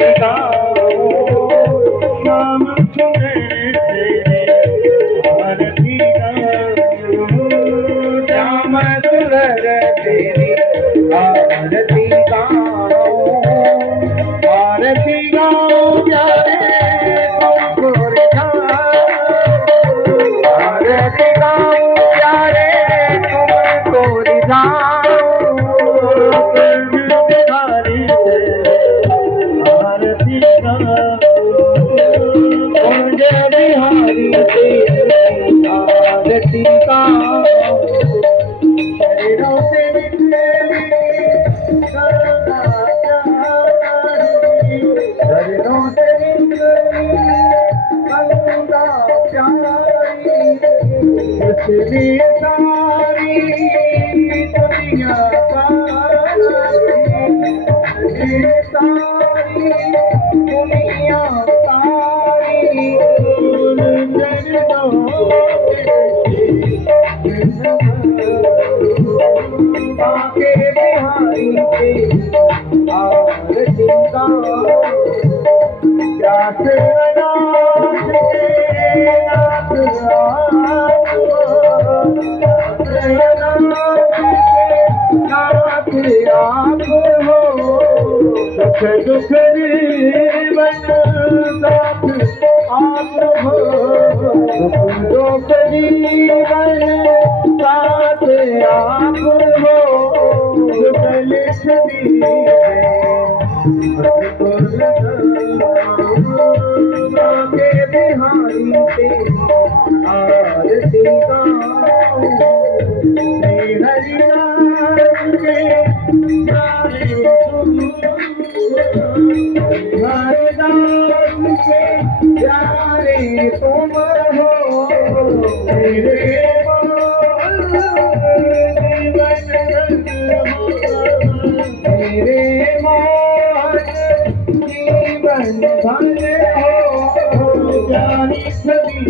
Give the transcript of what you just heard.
श्याम सुंदर तेरी आरती गाऊं, श्याम सुंदर तेरी आरती गाऊं, आरती गाऊं प्यारे तुमको रिझाऊं, आरती गाऊं प्यारे तुमको रिझाऊं, बिहारी आरती कुंज बिहारी तेरी आरती शरीरों से निकली गंगा प्यारी, शरीरों से निकली गंगा प्यारी, इसलिए सारी दुनिया सारी दुनिया सारी आके बिहारी के आरती प्यास अनाथ के नाथ नाथ आप हो, सुख दुख जीवन साथ आप हो, सुख दुख जीवन साथ आप हो, सुख लिख दिए के बिहारी से आरती गाऊं, हरि नाम के प्यारे तुम, हरि नाम के प्यारे तुम हो, मेरे मेरे जीवन धन हो, जानी सभी